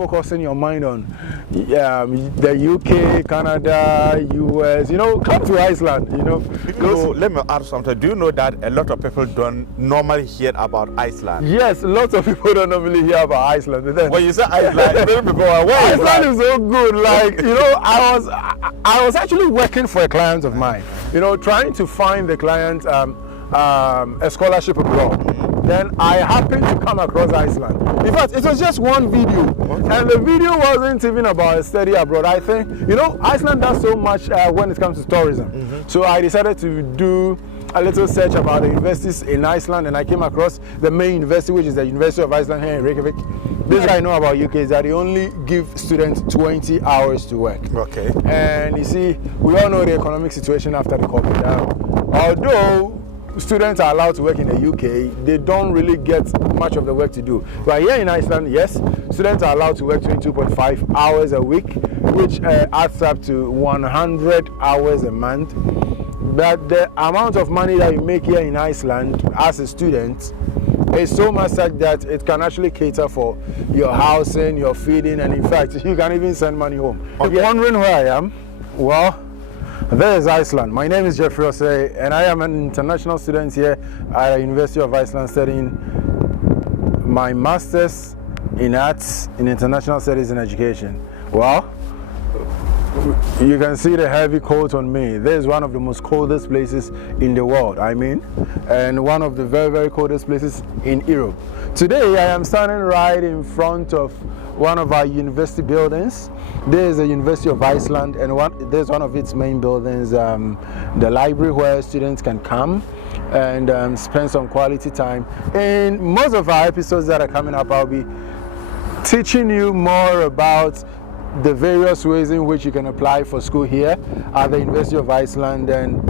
focusing your mind on the UK, Canada, US, come to Iceland, Let me add something. Do you know that a lot of people don't normally hear about Iceland? Yes, lots of people don't normally hear about Iceland. But then, when you say Iceland, many people are, Iceland is so good. Like, I was actually working for a client of mine, trying to find the client a scholarship abroad. Then I happened to come across Iceland. In fact, it was just one video, and the video wasn't even about a study abroad. I think, Iceland does so much when it comes to tourism. So I decided to do a little search about the universities in Iceland, and I came across the main university, which is the University of Iceland here in Reykjavik. This I know about UK is that they only give students 20 hours to work. Okay. And you see, we all know the economic situation after the COVID. Although students are allowed to work in the UK, they don't really get much of the work to do. But here in Iceland, yes, students are allowed to work 22.5 hours a week, which adds up to 100 hours a month. But the amount of money that you make here in Iceland as a student is so much such that it can actually cater for your housing, your feeding, and in fact, you can even send money home. If you're wondering where I am, well, there is Iceland. My name is Jeffrey Osei, and I am an international student here at the University of Iceland studying my Master's in Arts in International Studies and Education. Well, you can see the heavy coat on me. This is one of the most coldest places in the world, and one of the very, very coldest places in Europe. Today, I am standing right in front of one of our university buildings. There is the University of Iceland, and there's one of its main buildings, the library where students can come and spend some quality time. In most of our episodes that are coming up, I'll be teaching you more about the various ways in which you can apply for school here at the University of Iceland, and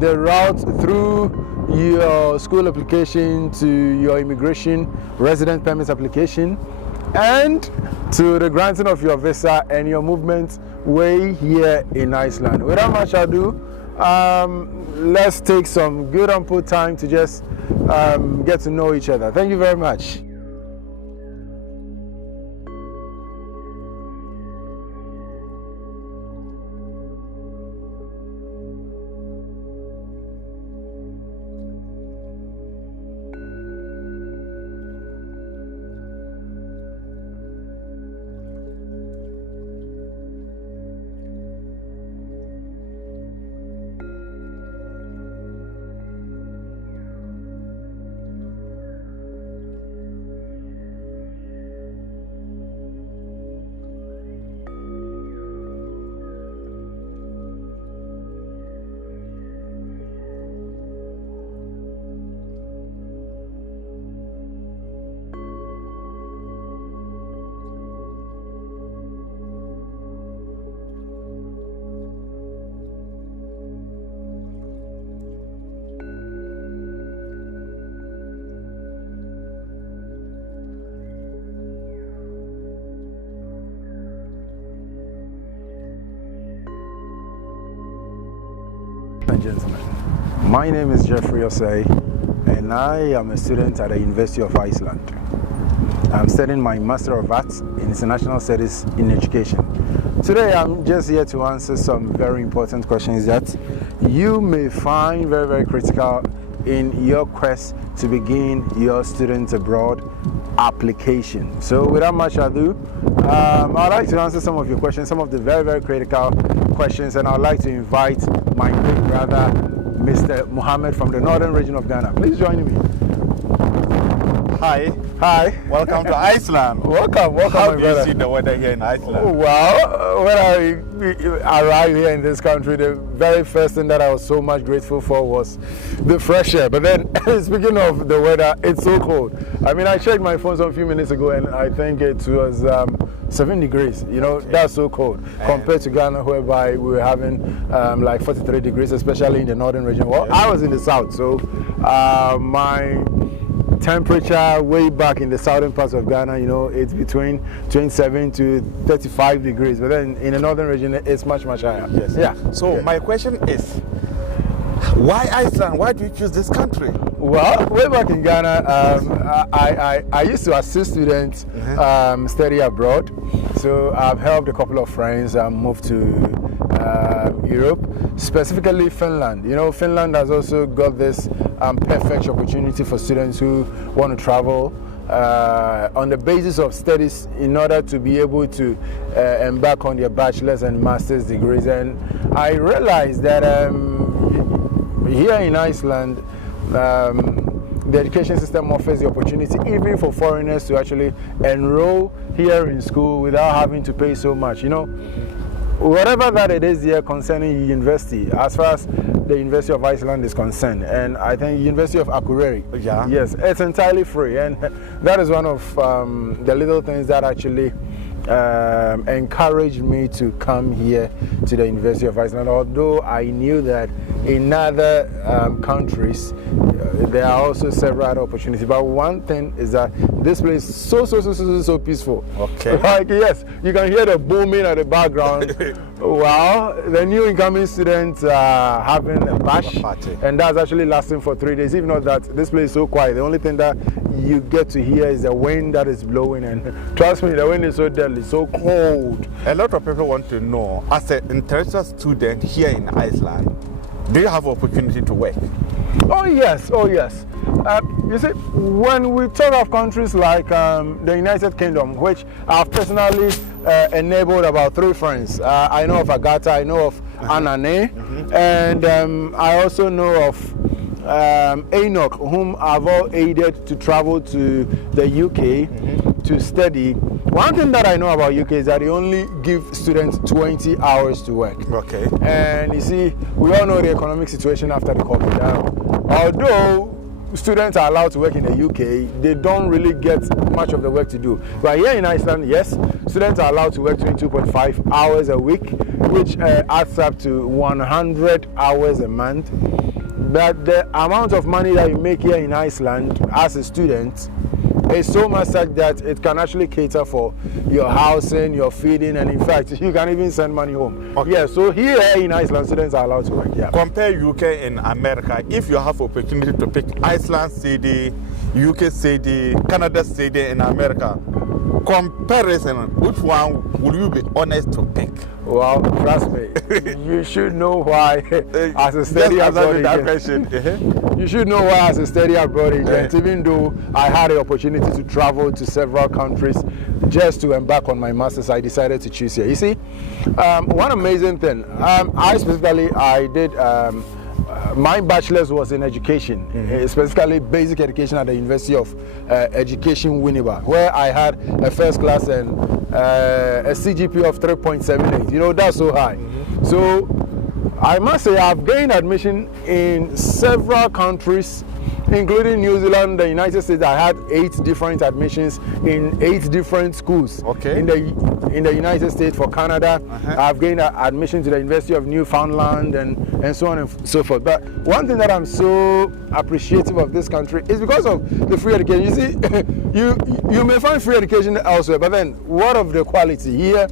the route through your school application to your immigration resident permit application and to the granting of your visa and your movement way here in Iceland. Without much ado, let's take some good ample time to just get to know each other. Thank you very much. and gentlemen, my name is Jeffrey Osei, and I am a student at the University of Iceland. I'm studying my Master of Arts in International Studies in Education. Today I'm just here to answer some very important questions that you may find very, very critical in your quest to begin your student abroad application. So without much ado, I'd like to answer some of your questions, some of the very, very critical questions, and I'd like to invite my big brother, Mr. Mohammed from the northern region of Ghana. Please join me. Hi. Hi. Welcome to Iceland. Welcome, How my do brother. you see the weather here in Iceland? Well, when I arrived here in this country, the very first thing that I was so much grateful for was the fresh air. But then, speaking of the weather, it's so cold. I mean, I checked my phone some few minutes ago, and I think it was 7 degrees. You know, Okay. That's so cold compared to Ghana, whereby we were having like 43 degrees, especially in the northern region. Well, I was in the south, so my temperature way back in the southern parts of Ghana, you know, it's between 27 to 35 degrees, but then in the northern region it's much higher. Yes. Yeah. So my question is, Why Iceland? Why do you choose this country? Well, way back in Ghana, I used to assist students study abroad. So I've helped a couple of friends move to Europe, specifically Finland. You know, Finland has also got this perfect opportunity for students who want to travel on the basis of studies in order to be able to embark on their bachelor's and master's degrees. And I realized that here in Iceland, the education system offers the opportunity even for foreigners to actually enroll here in school without having to pay so much. You know, whatever that it is here concerning university, as far as the University of Iceland is concerned, and I think University of Akureyri, yes, it's entirely free, and that is one of the little things that actually encouraged me to come here to the University of Iceland, although I knew that in other countries there are also several other opportunities. But one thing is that this place is so peaceful. Okay. Like, yes, you can hear the booming at the background. Wow, the new incoming students are having a bash, and that's actually lasting for 3 days. If not that, this place is so quiet. The only thing that you get to hear is the wind that is blowing, and trust me, the wind is so deadly, so cold. A lot of people want to know, as an international student here in Iceland, do you have opportunity to work? Oh yes, oh yes. You see, when we talk of countries like the United Kingdom, which I've personally enabled about 3 friends. I know of Agatha, I know of Anane, and I also know of Enoch, whom I've all aided to travel to the UK to study. One thing that I know about UK is that they only give students 20 hours to work. Okay. And you see, we all know the economic situation after the COVID. Although students are allowed to work in the UK, they don't really get much of the work to do. But here in Iceland, yes, students are allowed to work 22.5 hours a week, which adds up to 100 hours a month. But the amount of money that you make here in Iceland as a student is so much such that it can actually cater for your housing, your feeding, and in fact, you can even send money home. Okay. Yeah, so here in Iceland, students are allowed to work. Yeah. Compare UK and America. If you have opportunity to pick Iceland city, UK city, Canada city, and America, comparison, which one would you be honest to pick? Well, trust me, you should know why as a study abroad agent. You should know why as a study abroad agent, even though I had the opportunity to travel to several countries just to embark on my master's, I decided to choose here. You see, one amazing thing, I did my bachelor's was in education, specifically basic education at the University of Education Winneba, where I had a first class and a CGP of 3.78. You know, that's so high. So I must say I've gained admission in several countries, including New Zealand, the United States. I had 8 different admissions in 8 different schools. Okay. In the United States. For Canada, I've gained admission to the University of Newfoundland and so on and so forth. But one thing that I'm so appreciative of this country is because of the free education. You see, you may find free education elsewhere, but then what of the quality? Here,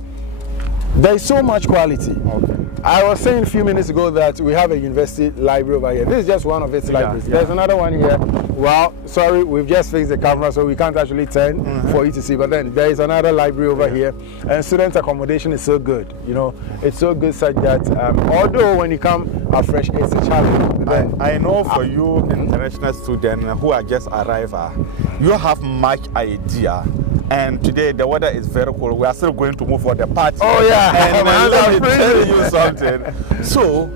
there's so much quality. Okay. I was saying a few minutes ago that we have a university library over here. This is just one of its libraries. There's another one here. Well, sorry, we've just fixed the camera, so we can't actually turn for you to see. But then there is another library over here, and student accommodation is so good. You know, it's so good such that although when you come afresh, it's a challenge. I know for you international students who are just arrived, you have much idea. And today the weather is very cold. We are still going to move for the party. Oh yeah. And let me tell you something. So,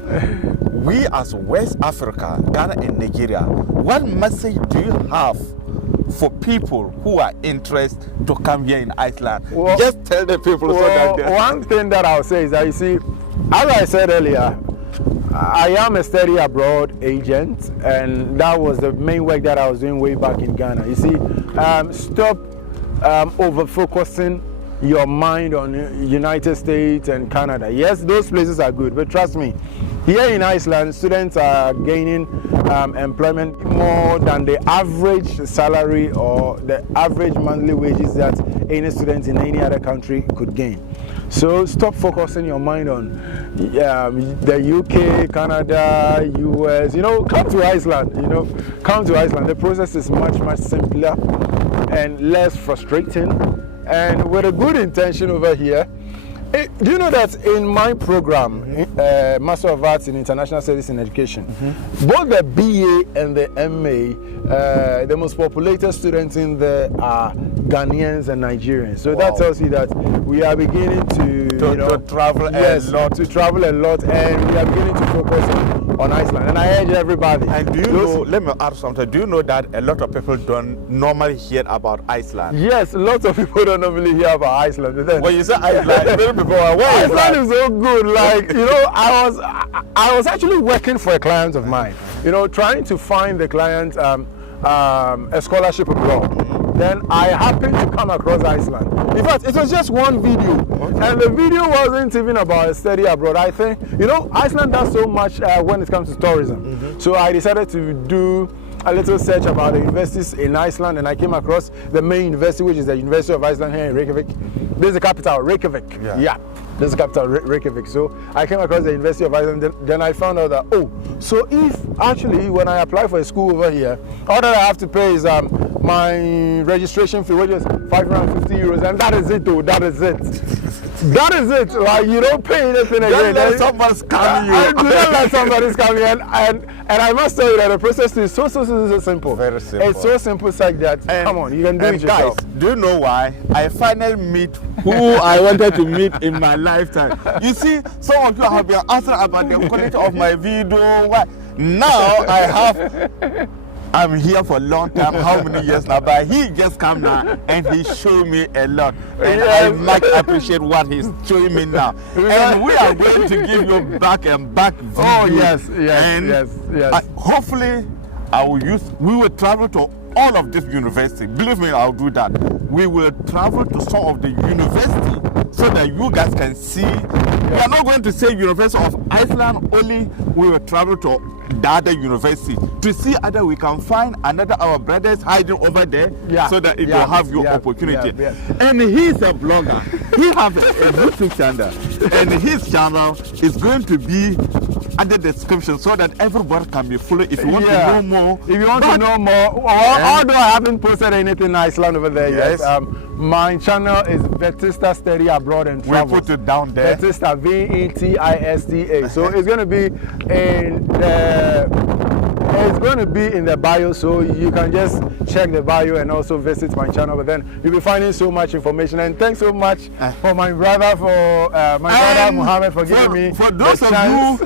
we as West Africa, Ghana and Nigeria, what message do you have for people who are interested to come here in Iceland? Well, just tell the people so that one thing that I'll say is that, you see, as I said earlier, I am a study abroad agent, and that was the main work that I was doing way back in Ghana. You see, stop over focusing your mind on United States and Canada. Yes, those places are good, but trust me, Here in Iceland, students are gaining employment more than the average salary or the average monthly wages that any student in any other country could gain. So stop focusing your mind on the UK, Canada, US. Come to Iceland. Come to Iceland. The process is much, much simpler and less frustrating, and with a good intention over here. Do you know that in my program, Master of Arts in International Studies in Education, both the BA and the MA, the most populated students in there are Ghanaians and Nigerians. So that tells you that we are beginning to travel a lot. To travel a lot, and we are beginning to focus on Iceland. And I urge everybody. And do you know, let me add something. Do you know that a lot of people don't normally hear about Iceland? Yes, lots of people don't normally hear about Iceland. But then, when you say Iceland, before Iceland is so good. Like, I was actually working for a client of mine, trying to find the client a scholarship abroad. Then I happened to come across Iceland. In fact, it was just one video, and the video wasn't even about a study abroad. I think, Iceland does so much when it comes to tourism. So I decided to do a little search about the universities in Iceland, and I came across the main university, which is the University of Iceland here in Reykjavik. This is the capital, Reykjavik. Yeah. This is the capital, Reykjavik. So I came across the University of Iceland, then I found out that, so if actually when I apply for a school over here, all that I have to pay is my registration fee, which is 550 euros, and that is it though, that is it. That is it. Like, you don't pay anything again. Don't let someone scam you. Do not let somebody scam you. And I must tell you that the process is so simple. Very simple. It's so simple, it's like that. Come on, you can do it yourself. Guys, do you know why? I finally meet who I wanted to meet in my lifetime. You see, some of you have been asking about the quality of my video. Now I'm here for a long time, how many years now, but he just come now and he showed me a lot. And I much appreciate what he's showing me now. And we are going to give you back and back video. Oh, yes. And hopefully, we will travel to all of this university. Believe me, I'll do that. We will travel to some of the university so that you guys can see. We are not going to say University of Iceland only. We will travel to the other university to see whether we can find another our brothers hiding over there, so that it will have your opportunity. And he's a blogger. He has a YouTube channel, and his channel is going to be under the description so that everybody can be followed. If you want to know more, although I haven't posted anything in Iceland over there yet, my channel is Vetista Study Abroad and Travel. We'll put it down there. Vetista, Vetista. So it's going to be in the bio, so you can just check the bio and also visit my channel. But then you'll be finding so much information. And thanks so much for my brother, Muhammad, for giving me for those of you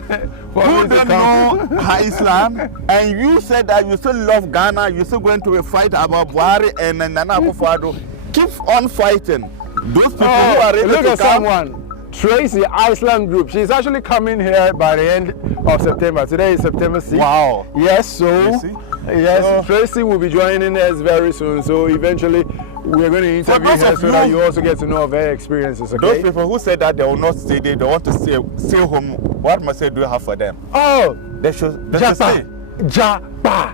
who don't know Iceland, and you said that you still love Ghana, you still going to fight about Buhari and Nana Akufo-Addo. Keep on fighting. Those people who are ready look to at come. Someone. Tracy Iceland Group. She's actually coming here by the end of September. Today is September 6th. Wow. Yes, so Tracy will be joining us very soon. So eventually we're going to interview her so that you also get to know of her experiences. Okay? Those people who said that they will not stay there, they want to stay home. What message do you have for them? Oh, they should stay. Japa.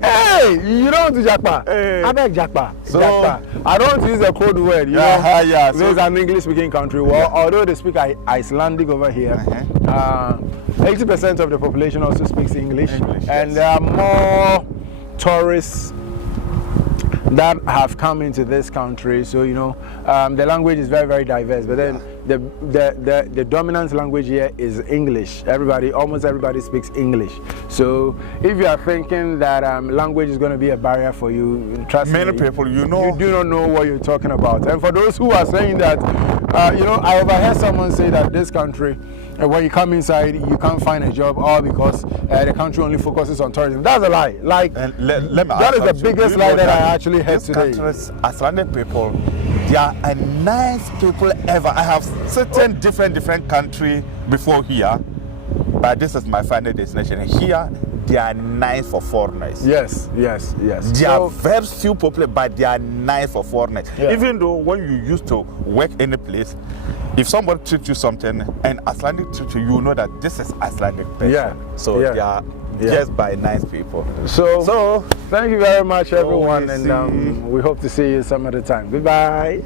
Hey, you don't want to Japa. I beg Japa. So, Japa. I don't want to use a code word. You know, this is an English-speaking country. Well, although they speak Icelandic over here, 80% of the population also speaks English, and there are more tourists that have come into this country. So the language is very, very diverse. But then the dominant language here is English. Almost everybody speaks English. So if you are thinking that language is going to be a barrier for you, trust me, many people, you do not know what you're talking about. And for those who are saying that, I overheard someone say that this country, when you come inside, you can't find a job, all because the country only focuses on tourism. That's a lie. That is the biggest lie that I actually heard today. Icelandic people, they are a nice people ever. I have certain different country before here, but this is my final destination. Here, they are nice for foreigners. Yes. They are very few people, but they are nice for foreigners. Yeah. Even though when you used to work any place, if somebody treats you something and Icelandic treats you, you know that this is Icelandic person. Yeah. So they are just by nice people. So thank you very much, everyone, we and we hope to see you some other time. Goodbye.